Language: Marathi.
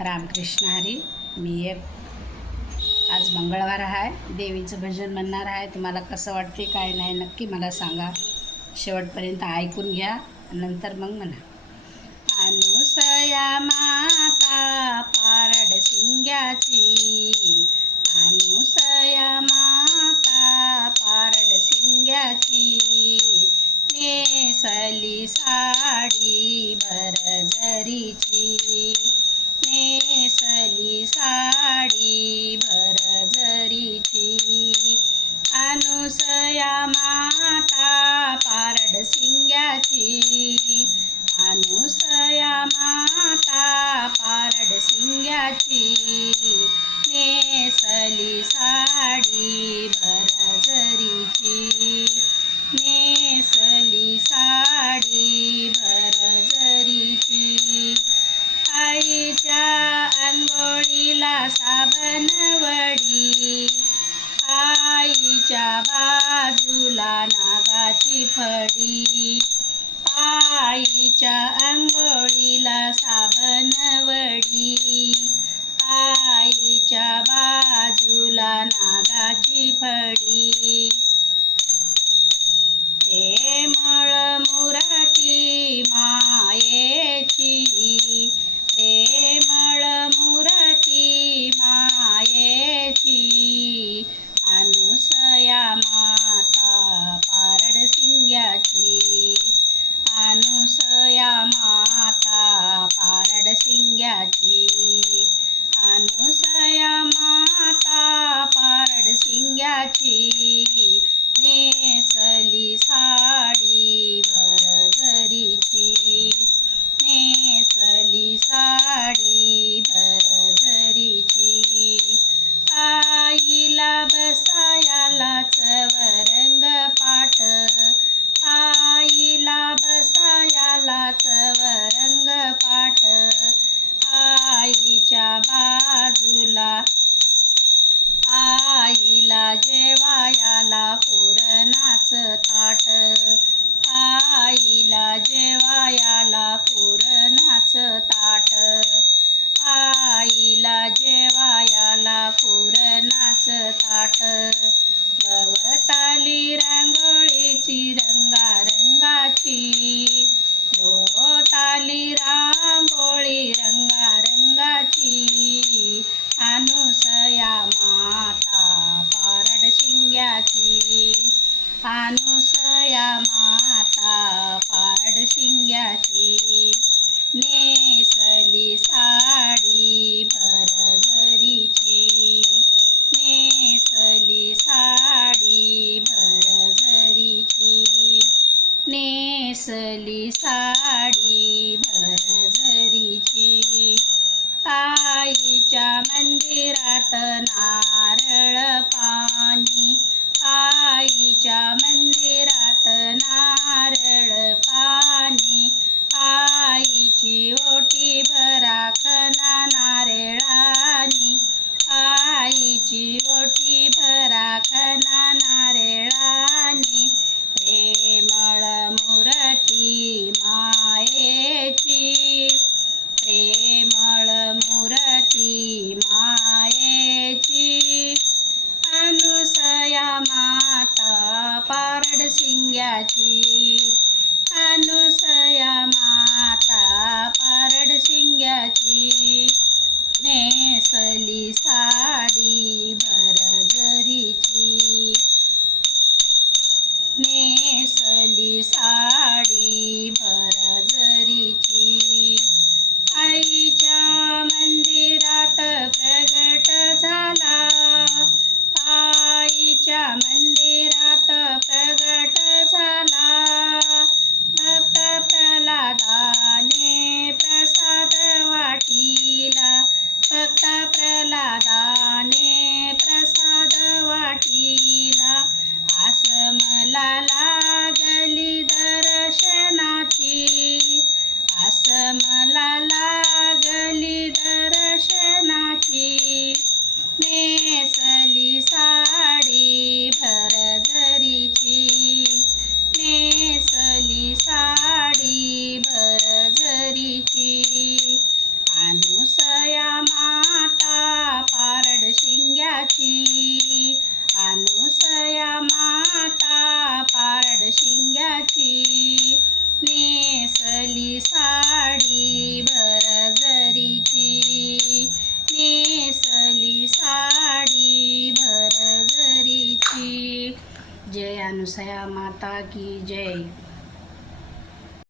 रामकृष्ण हरी. मी एक आज मंगळवार आहे, देवीचं भजन म्हणणार आहे. तुम्हाला कसं वाटते काय नाही नक्की मला सांगा. शेवटपर्यंत ऐकून घ्या, नंतर मग म्हणा. अनुसया माता पारड सिंग्याची, अनुसया माता पारड सिंग्याची, नेसली साडी भरजरीची, नेसली साडी भरजरीची. अनुसया माता पारड सिंग्याची, अनुसया माता पारड सिंग्याची, नेसली साडी भरजरीची, नेसली साडी भरजरीची. आईच्या अंघोळीला साबणवडी, आईच्या बाजूला नागाची फडी, आईच्या अंघोळीला साबणवडी, आईच्या बाजूला नागाची फडी. प्रेमळ मूर्ती मायेची, प्रेमळ मूर्ती मायेची, अनुसया माता पारड सिंग्याची, अनुसया माता पारड सिंग्याची, अनुसया माता पारड सिंग्याची, नेसली साडी भरजरीची, नेसली साडी भरजरीची. आईला बसायाला चवरंग पाट, आईला बसायाला चवरंग पाट, आईच्या बाजूला आईला जेवायाला पुरणाचं ताट, आईला जेवायाला पुरणाचं ताट, आईला जेवायाला पुरणाचं ताट. गवताली रांगोळीची रंगारंगाची, गवताली रांगोळी रंगारंगाची, अनुसया माता पारड सिंग्याची, अनुसया माता पारड सिंग्याची, नेसली साडी भरजरीची, नेसली साडी भरजरीची, नेसली साडी भरजरीची. नेसली साडी भरजरीची, नेसली साडी भरजरीची. जय अनुसया माता की जय.